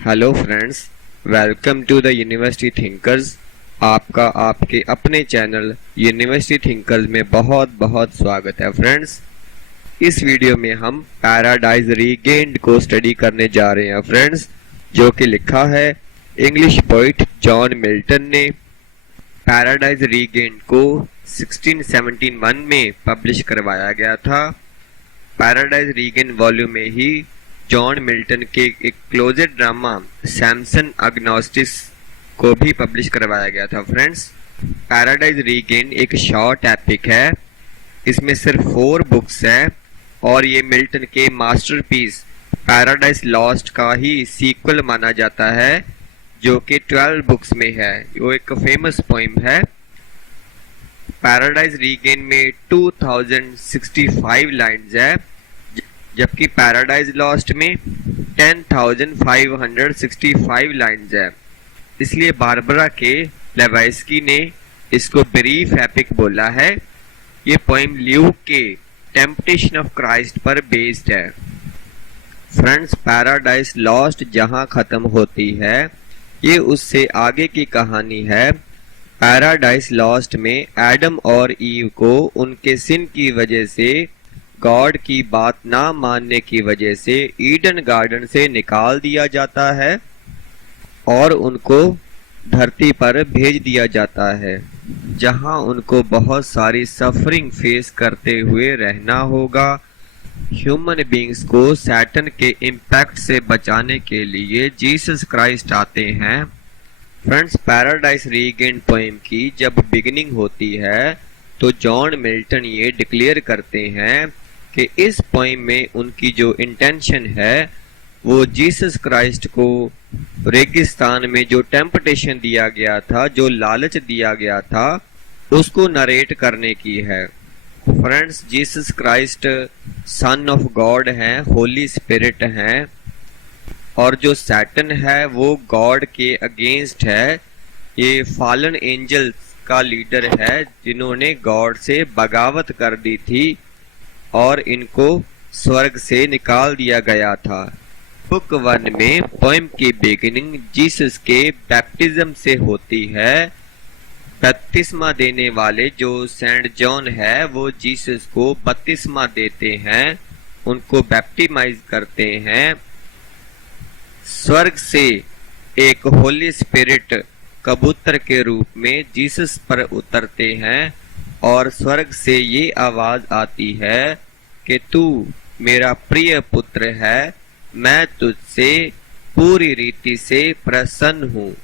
Hello friends, welcome to the university thinkers. आपका आपके अपने चैनल यूनिवर्सिटी थिंकर्स में बहुत बहुत स्वागत है फ्रेंड्स। इस वीडियो में हम पैराडाइज रीगेन्ड को स्टडी करने जा रहे हैं फ्रेंड्स, जो कि लिखा है इंग्लिश पोइट जॉन मिल्टन ने। पैराडाइज रीगेन्ड को 1671 में पब्लिश करवाया गया था। पैराडाइज रीगेन्ड वॉल्यूम में ही जॉन मिल्टन के एक क्लोजेड ड्रामा सैमसन अग्नोस्टिस को भी पब्लिश करवाया गया था फ्रेंड्स। पैराडाइज रीगेन्ड एक शॉर्ट एपिक है। इसमें सिर्फ 4 बुक्स हैं और ये मिल्टन के मास्टरपीस पैराडाइज लॉस्ट का ही सीक्वल माना जाता है, जो कि 12 बुक्स में है। वो एक फेमस पोइम है। पैराडाइज रीगेन्ड में 2065 लाइन्स है, जबकि पैराडाइज लॉस्ट में 10,565 लाइन्स है। इसलिए बारबरा के लेवाइस्की ने इसको ब्रीफ एपिक बोला है। ये पोइम ल्यूक के टेम्पटेशन ऑफ क्राइस्ट पर बेस्ड है। फ्रेंड्स, पैराडाइज लॉस्ट जहां खत्म होती है, ये उससे आगे की कहानी है। पैराडाइज लॉस्ट में एडम और ईव को उनके सिन की वजह से, गॉड की बात ना मानने की वजह से ईडन गार्डन से निकाल दिया जाता है और उनको धरती पर भेज दिया जाता है, जहां उनको बहुत सारी सफरिंग फेस करते हुए रहना होगा। ह्यूमन बीइंग्स को सैटन के इम्पैक्ट से बचाने के लिए जीसस क्राइस्ट आते हैं। फ्रेंड्स, पैराडाइज रीगेन्ड पोएम की जब बिगिनिंग होती है तो जॉन मिल्टन ये डिक्लेयर करते हैं कि इस पोएम में उनकी जो इंटेंशन है वो जीसस क्राइस्ट को रेगिस्तान में जो टेम्पटेशन दिया गया था, जो लालच दिया गया था, उसको नरेट करने की है। Friends, Jesus Christ son of God हैं, होली स्पिरिट हैं, और जो सैटन है वो गॉड के अगेंस्ट है। ये फॉलन एंजल्स का लीडर है, जिन्होंने गॉड से बगावत कर दी थी और इनको स्वर्ग से निकाल दिया गया था। बुक 1 में पोएम की बिगिनिंग जीसस के बैप्टिज्म से होती है। बपतिस्मा देने वाले जो सेंट जॉन है वो जीसस को बपतिस्मा देते हैं, उनको बैप्टिमाइज करते हैं। स्वर्ग से एक होली स्पिरिट कबूतर के रूप में जीसस पर उतरते हैं और स्वर्ग से ये आवाज आती है कि तू मेरा प्रिय पुत्र है, मैं तुझसे पूरी रीति से प्रसन्न हूँ।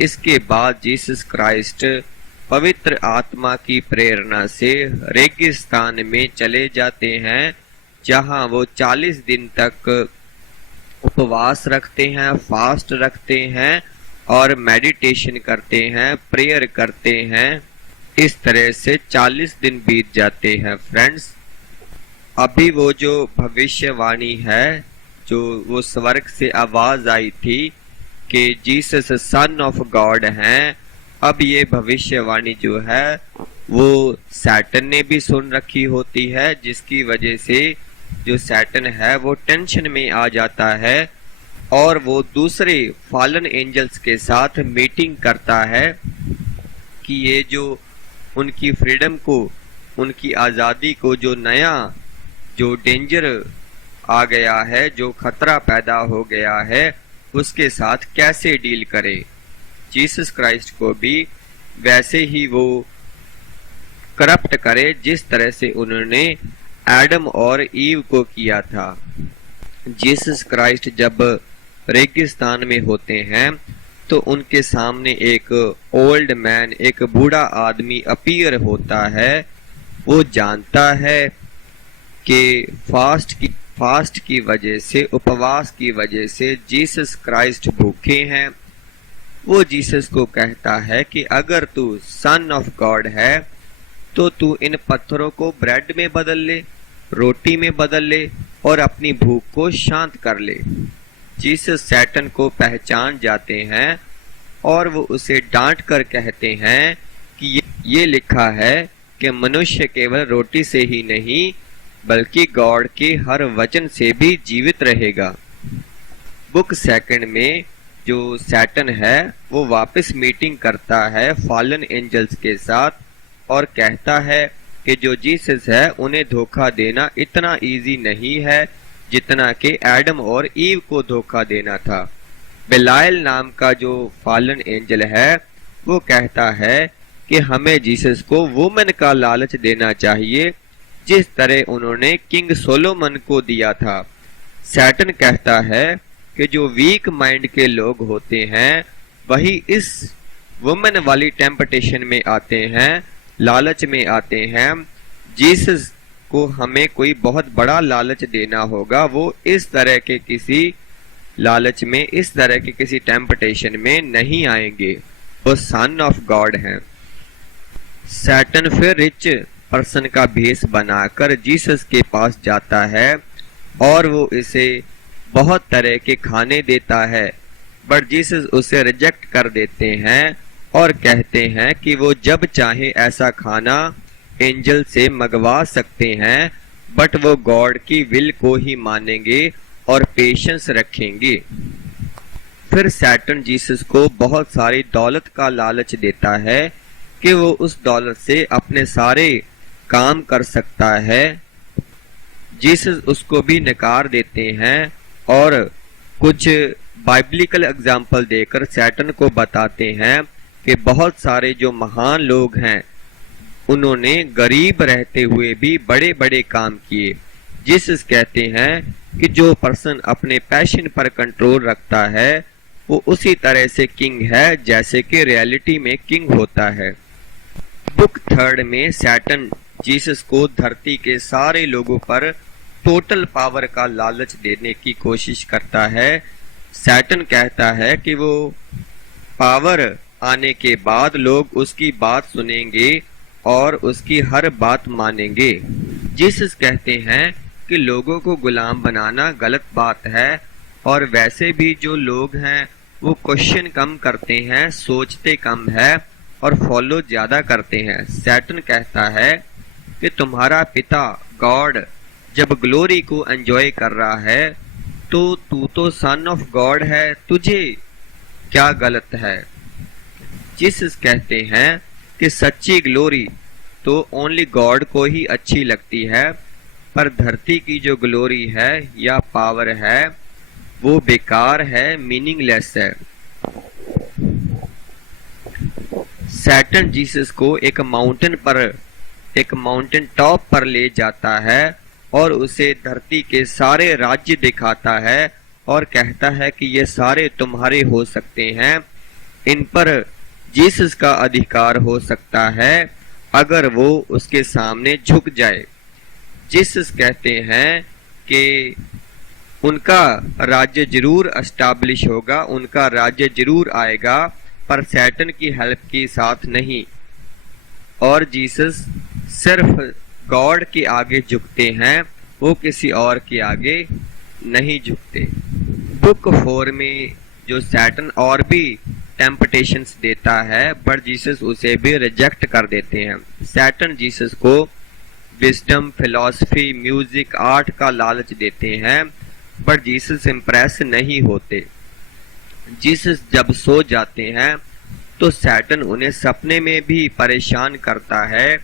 इसके बाद जीसस क्राइस्ट पवित्र आत्मा की प्रेरणा से रेगिस्तान में चले जाते हैं, जहां वो 40 दिन तक उपवास रखते हैं, फास्ट रखते हैं और मेडिटेशन करते हैं, प्रेयर करते हैं। इस तरह से 40 दिन बीत जाते हैं फ्रेंड्स। अभी वो जो भविष्यवाणी है, जो वो स्वर्ग से आवाज आई थी कि जीसस सन ऑफ गॉड हैं, अब ये भविष्यवाणी जो है वो सैटन ने भी सुन रखी होती है, जिसकी वजह से जो सैटन है वो टेंशन में आ जाता है और वो दूसरे फॉलन एंजल्स के साथ मीटिंग करता है कि ये जो उनकी फ्रीडम को, उनकी आज़ादी को जो नया जो डेंजर आ गया है, जो खतरा पैदा हो गया है, उसके साथ कैसे डील करे। जीसस क्राइस्ट को भी वैसे ही वो करप्ट करे जिस तरह से उन्होंने एडम और ईव को किया था। जीसस क्राइस्ट जब रेगिस्तान में होते हैं तो उनके सामने एक ओल्ड मैन, एक बूढ़ा आदमी अपीयर होता है। वो जानता है कि फास्ट की वजह से, उपवास की वजह से जीसस क्राइस्ट भूखे हैं। वो जीसस को कहता है कि अगर तू सन ऑफ गॉड है तो तू इन पत्थरों को ब्रेड में बदल ले, रोटी में बदल ले और अपनी भूख को शांत कर ले। जीसस सैटन को पहचान जाते हैं और वो उसे डांट कर कहते हैं कि ये लिखा है कि मनुष्य केवल रोटी से ही नहीं बल्कि गॉड के हर वचन से भी जीवित रहेगा। बुक 2 में जो सैटर्न है वो वापस मीटिंग करता है फॉलन एंजल्स के साथ और कहता है कि जो जीसस है उन्हें धोखा देना इतना इजी नहीं है जितना कि एडम और ईव को धोखा देना था। बेलायल नाम का जो फॉलन एंजल है वो कहता है कि हमें जीसस को वुमन का लालच देना चाहिए जिस तरह उन्होंने किंग सोलोमन को दिया था। सैटर्न कहता है कि जो वीक माइंड के लोग होते हैं वही इस वुमन वाली टेम्पटेशन में आते हैं, लालच में आते हैं। जीसस को हमें कोई बहुत बड़ा लालच देना होगा, वो इस तरह के किसी लालच में, इस तरह के किसी टेम्पटेशन में नहीं आएंगे, वो सन ऑफ गॉड हैं। सैटर्न फिर रिच पर्सन का भेष बनाकर जीसस के पास जाता है और वो इसे बहुत तरह के खाने देता है, बट जीसस उसे रिजेक्ट कर देते हैं और कहते हैं कि वो जब चाहे ऐसा खाना एंजल से मंगवा सकते हैं, बट वो गॉड की विल को ही मानेंगे और पेशेंस रखेंगे। फिर सैटर्न जीसस को बहुत सारी दौलत का लालच देता है कि वो उस दौलत से अपने सारे काम कर सकता है। जीसस उसको भी नकार देते हैं और कुछ बाइबलिकल एग्जाम्पल देकर सैटर्न को बताते हैं कि बहुत सारे जो महान लोग हैं उन्होंने गरीब रहते हुए भी बड़े बड़े काम किए। जीसस कहते हैं कि जो पर्सन अपने पैशन पर कंट्रोल रखता है वो उसी तरह से किंग है जैसे कि रियलिटी में किंग होता है। बुक 3 में सैटर्न जीसस को धरती के सारे लोगों पर टोटल पावर का लालच देने की कोशिश करता है। सैटर्न कहता है कि वो पावर आने के बाद लोग उसकी बात सुनेंगे और उसकी हर बात मानेंगे। जीसस कहते हैं कि लोगों को गुलाम बनाना गलत बात है और वैसे भी जो लोग हैं वो क्वेश्चन कम करते हैं, सोचते कम है और फॉलो ज्यादा करते हैं। सैटर्न कहता है कि तुम्हारा पिता गॉड जब ग्लोरी को एंजॉय कर रहा है तो तू तो सन ऑफ गॉड है, तुझे क्या गलत है। जीसस कहते हैं कि सच्ची ग्लोरी तो ओनली गॉड को ही अच्छी लगती है, पर धरती की जो ग्लोरी है या पावर है वो बेकार है, मीनिंगलेस है। सैटर्न जीसस को एक माउंटेन टॉप पर ले जाता है और उसे धरती के सारे राज्य दिखाता है और कहता है कि ये सारे तुम्हारे हो सकते हैं, इन पर जीसस का अधिकार हो सकता है अगर वो उसके सामने झुक जाए। जीसस कहते हैं कि उनका राज्य जरूर एस्टैब्लिश होगा, उनका राज्य जरूर आएगा, पर सैटर्न की हेल्प के साथ नहीं। और जीसस सिर्फ गॉड के आगे झुकते हैं, वो किसी और के आगे नहीं झुकते। बुक 4 में जो सैटर्न और भी टेम्पटेशंस देता है बट जीसस उसे भी रिजेक्ट कर देते हैं। सैटर्न जीसस को विजडम, फिलॉसफी, म्यूजिक, आर्ट का लालच देते हैं बट जीसस इम्प्रेस नहीं होते। जीसस जब सो जाते हैं तो सैटर्न उन्हें सपने में भी परेशान करता है,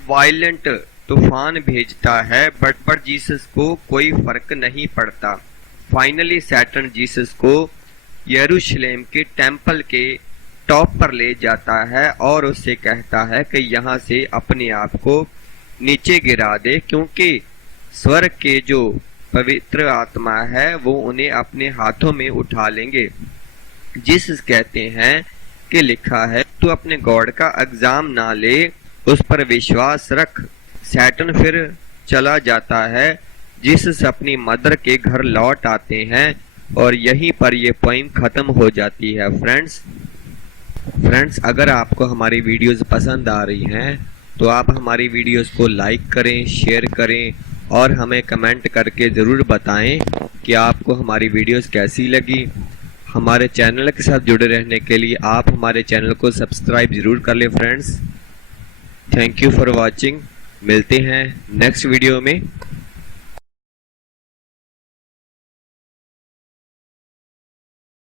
वायलेंट तूफान भेजता है, बट जीसस को कोई फर्क नहीं पड़ता। फाइनली सैटर्न जीसस को यरूशलेम के टेंपल के टॉप पर ले जाता है और उससे कहता है कि यहाँ से अपने आप को नीचे गिरा दे, क्योंकि स्वर्ग के जो पवित्र आत्मा है वो उन्हें अपने हाथों में उठा लेंगे। जीसस कहते हैं कि लिखा है तू अपने गॉड का एग्जाम ना ले, उस पर विश्वास रख। सैटर्न फिर चला जाता है। जीसस अपनी मदर के घर लौट आते हैं और यहीं पर ये पोइम खत्म हो जाती है। फ्रेंड्स अगर आपको हमारी वीडियोस पसंद आ रही हैं तो आप हमारी वीडियोस को लाइक करें, शेयर करें और हमें कमेंट करके ज़रूर बताएं कि आपको हमारी वीडियोस कैसी लगी। हमारे चैनल के साथ जुड़े रहने के लिए आप हमारे चैनल को सब्सक्राइब ज़रूर कर लें। Friends thank you for watching. मिलते हैं नेक्स्ट वीडियो में।